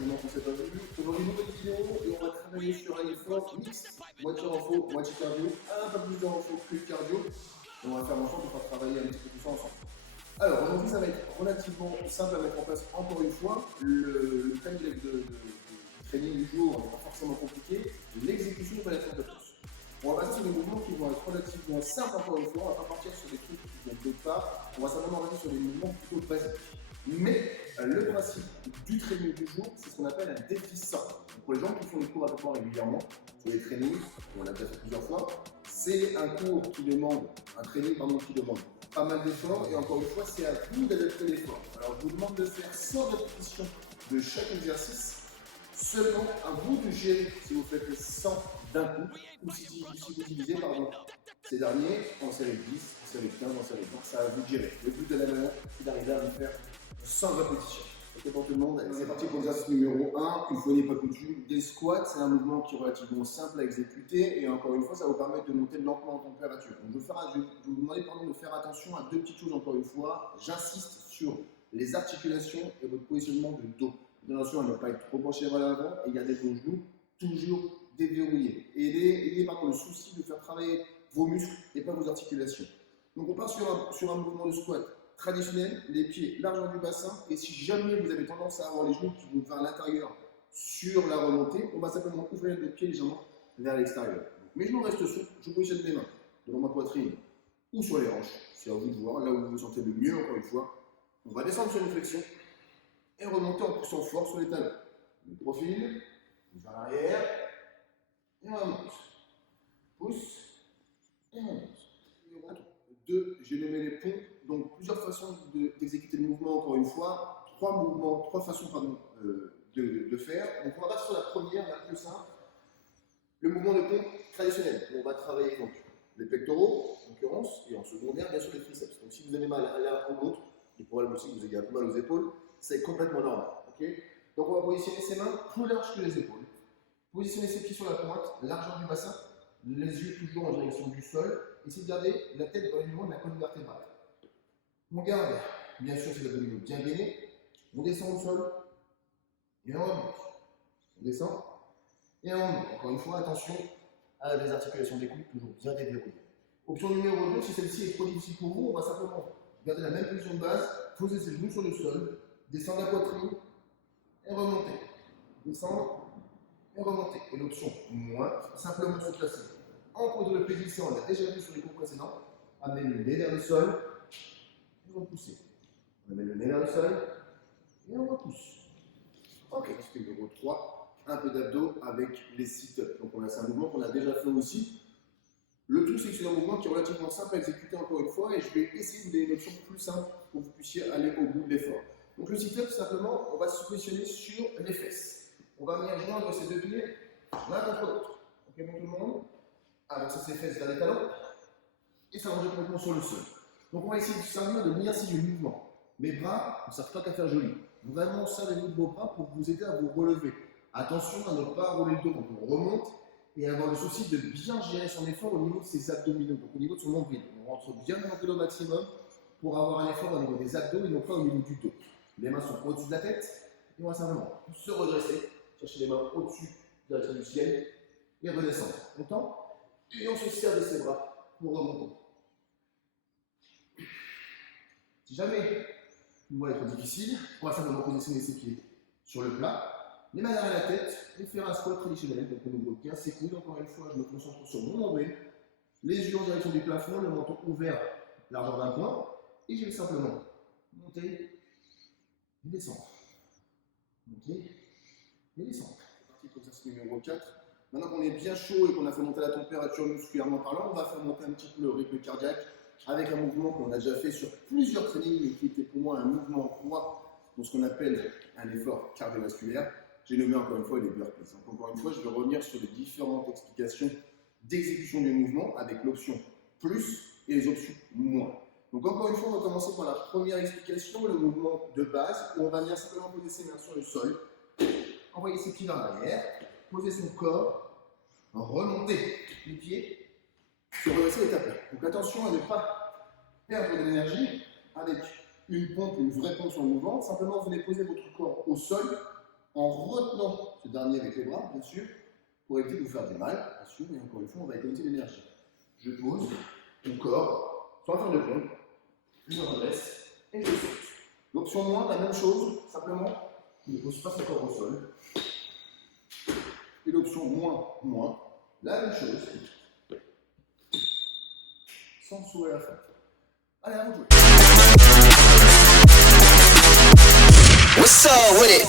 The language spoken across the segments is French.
maintenant qu'on ne s'est pas vu. Aujourd'hui, nouvelle vidéo et on va travailler sur un effort mixte, moitié renfo, moitié cardio, un peu plus de renfo que de cardio. Et on va faire en sorte de faire travailler un petit peu tout ça ensemble. Alors aujourd'hui, ça va être relativement simple à mettre en place encore une fois. Le timing de training du jour n'est pas forcément compliqué. L'exécution va être un peu plus. On va passer sur des mouvements qui vont être relativement simples encore une fois. On ne va pas partir sur des trucs qui vont d'autre part. On va simplement rester sur des mouvements plutôt basiques. Mais le principe du training du jour, c'est ce qu'on appelle un défi sain. Pour les gens qui font des cours à peu près régulièrement, sur les trainings, on l'a déjà fait plusieurs fois, c'est un cours qui demande, un training pardon, qui demande pas mal d'efforts et encore une fois, c'est à vous d'adapter l'effort. Alors je vous demande de faire 100 répétitions de chaque exercice. Seulement à vous de gérer si vous faites les 100 d'un coup ou si vous divisez ces derniers en série de 10, en série de 15, en série de 20, ça à vous de gérer. Le but de la manœuvre, c'est d'arriver à vous faire 100 répétitions. Ok pour tout le monde, allez, c'est parti pour l'exercice numéro 1, une fois n'est pas coutume. Des squats, c'est un mouvement qui est relativement simple à exécuter et encore une fois, ça va vous permettre de monter lentement en température. Donc, je vais vous demander de faire attention à deux petites choses encore une fois. J'insiste sur les articulations et votre positionnement de dos. Attention à ne pas être trop penché vers l'avant et garder vos genoux toujours déverrouillés. Et ayez le souci de faire travailler vos muscles et pas vos articulations. Donc on part sur un mouvement de squat traditionnel, les pieds largeur du bassin, et si jamais vous avez tendance à avoir les genoux qui vont vers l'intérieur sur la remontée, on va simplement ouvrir les pieds légèrement vers l'extérieur. Mes genoux restent souples, je positionne mes mains devant ma poitrine ou sur les hanches, c'est à vous de voir, là où vous vous sentez le mieux encore une fois. On va descendre sur une flexion et remonter en poussant fort sur les talons. Le profil, vers l'arrière, et on remonte. Pousse, et on remonte. Et on retourne. 2, j'ai nommé les pompes, donc plusieurs façons d'exécuter le mouvement encore une fois, trois façons de faire. Donc on va passer sur la première, la plus simple, le mouvement de pompe traditionnel. On va travailler donc les pectoraux, en l'occurrence, et en secondaire, bien sûr les triceps. Donc si vous avez mal à l'un ou l'autre, il pourrait aussi que vous ayez un peu mal aux épaules, c'est complètement normal. Okay, donc on va positionner ses mains plus larges que les épaules. Positionner ses pieds sur la pointe, largeur du bassin, les yeux toujours en direction du sol. Essayez de garder la tête dans le niveau de la colonne vertébrale. On garde, bien sûr, ces abdominaux bien gainés. On descend au sol et on remonte. On descend et on remonte. Encore une fois, attention à la désarticulation des coudes, toujours bien déverrouillée. Option numéro 2, si celle-ci est trop difficile pour vous, on va simplement garder la même position de base, poser ses genoux sur le sol, descendre la poitrine et remonter. Descendre et remonter. Et l'option moins, simplement se placer en coude le pied glissé, on l'a déjà vu sur les cours précédents. Amener le nez vers le sol et repousser. On amène le nez vers le sol et on repousse. Ok, numéro 3, un peu d'abdos avec les sit-ups. Donc c'est un mouvement qu'on a déjà fait aussi. Le tout, c'est que c'est un mouvement qui est relativement simple à exécuter encore une fois et je vais essayer de vous donner une option plus simple pour que vous puissiez aller au bout de l'effort. Donc le sit-up, simplement, on va se positionner sur les fesses. On va venir joindre ces deux pieds l'un contre l'autre. Ok, bon tout le monde? Avancer ses fesses vers les talons et s'allonger complètement sur le sol. Donc on va essayer de servir de l'inertie du mouvement. Mes bras ne servent pas qu'à faire joli. Vraiment, servez-vous de vos bras pour vous aider à vous relever. Attention à ne pas rouler le dos quand on remonte et avoir le souci de bien gérer son effort au niveau de ses abdominaux, donc au niveau de son nombril. On rentre bien dans l'abdomen au maximum pour avoir un effort au niveau des abdos et non pas au niveau du dos. Les mains sont au-dessus de la tête et on va simplement se redresser, chercher les mains au-dessus, direction du ciel et redescendre. Content? Et on se sert de ses bras pour remonter. Si jamais une voie est trop difficile, on va simplement positionner ses pieds sur le plat, les mains derrière la tête et faire un squat traditionnel. Donc on ouvre bien ses coudes, encore une fois, je me concentre sur mon nombril, les yeux en direction du plafond, le menton ouvert, largeur d'un point, et je vais simplement monter et descendre. Monter et descendre. C'est parti pour l'exercice numéro 4. Maintenant qu'on est bien chaud et qu'on a fait monter la température musculairement parlant, on va faire monter un petit peu le rythme cardiaque avec un mouvement qu'on a déjà fait sur plusieurs trainings et qui était pour moi un mouvement roi dans ce qu'on appelle un effort cardiovasculaire. J'ai nommé encore une fois les burpees. Donc encore une fois, je vais revenir sur les différentes explications d'exécution du mouvement avec l'option plus et les options moins. Donc encore une fois, on va commencer par la première explication, le mouvement de base, où on va venir simplement poser ses mains sur le sol, envoyer ses pieds vers l'arrière, poser son corps, remonter les pieds, se redresser et taper. Donc attention à ne pas perdre de l'énergie avec une pompe, une vraie pompe sur le mouvement. Simplement, vous venez poser votre corps au sol en retenant ce dernier avec les bras, bien sûr, pour éviter de vous faire du mal, bien sûr, et encore une fois, on va économiser l'énergie. Je pose mon corps sur la fin de pompe, je me redresse et je saute. L'option moins, la même chose, simplement, je ne pose pas son corps au sol. Et l'option moins, la même chose, sans saut à la fin. Allez, à vous de jouer. What's up with it?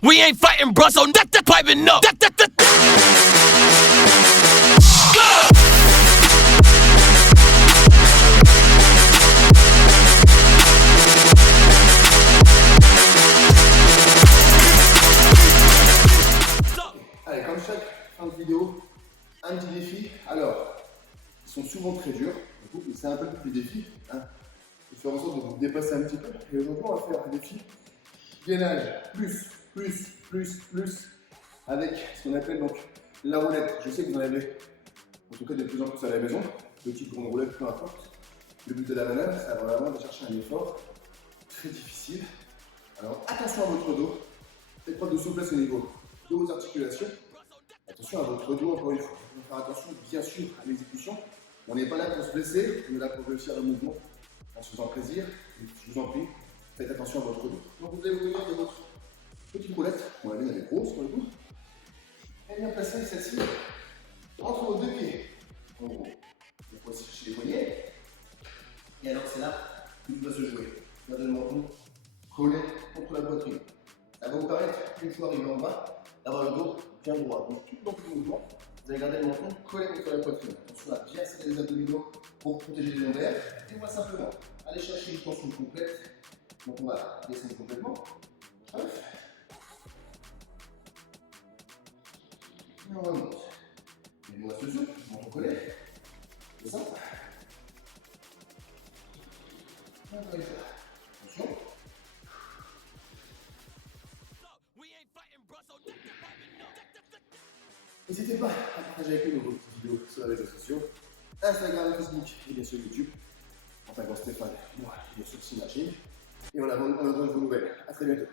We ain't fighting, bro, so that's the piping up. Allez, comme chaque fin de vidéo, un petit défi. Alors, ils sont souvent très durs, mais c'est un peu plus des défis. Hein. Je fais en sorte de vous dépasser un petit peu. Et aujourd'hui, on va faire un défi gainage plus, avec ce qu'on appelle donc la roulette. Je sais que vous en avez, en tout cas de plus en plus à la maison, petite grande roulette, peu importe. Le but de la manœuvre, c'est vraiment de chercher un effort très difficile. Alors attention à votre dos, faites preuve de souplesse au niveau de vos articulations. Attention à votre dos encore une fois. Il faut faire attention bien sûr à l'exécution. On n'est pas là pour se blesser, on est là pour réussir le mouvement en se faisant plaisir. Et je vous en prie, faites attention à votre dos. Donc vous allez vous venir de votre petite roulette, on la met avec grosse pour le coup, et bien placer celle-ci entre vos deux pieds. En gros, vous pouvez chercher les poignets, et alors c'est là que tout va se jouer. Gardez le menton collé contre la poitrine. Ça va vous permettre, une fois arrivé en bas, d'avoir le dos bien droit. Donc tout dans le mouvement, vous allez garder le menton collé contre la poitrine. Attention à bien serrer les abdominaux pour protéger les lombaires. Et on va simplement aller chercher une tension complète. Donc on va descendre complètement. Hop. Et on remonte. Les doigts se soufflent, menton collé. Descend. Encore une fois. Attention. N'hésitez pas à partager avec nous vos petites vidéos sur les réseaux sociaux, Instagram, Facebook et bien sûr YouTube. Enfin, quand Stéphane, moi, bien sûr, Synergie. Et on attend de vos nouvelles. À très bientôt.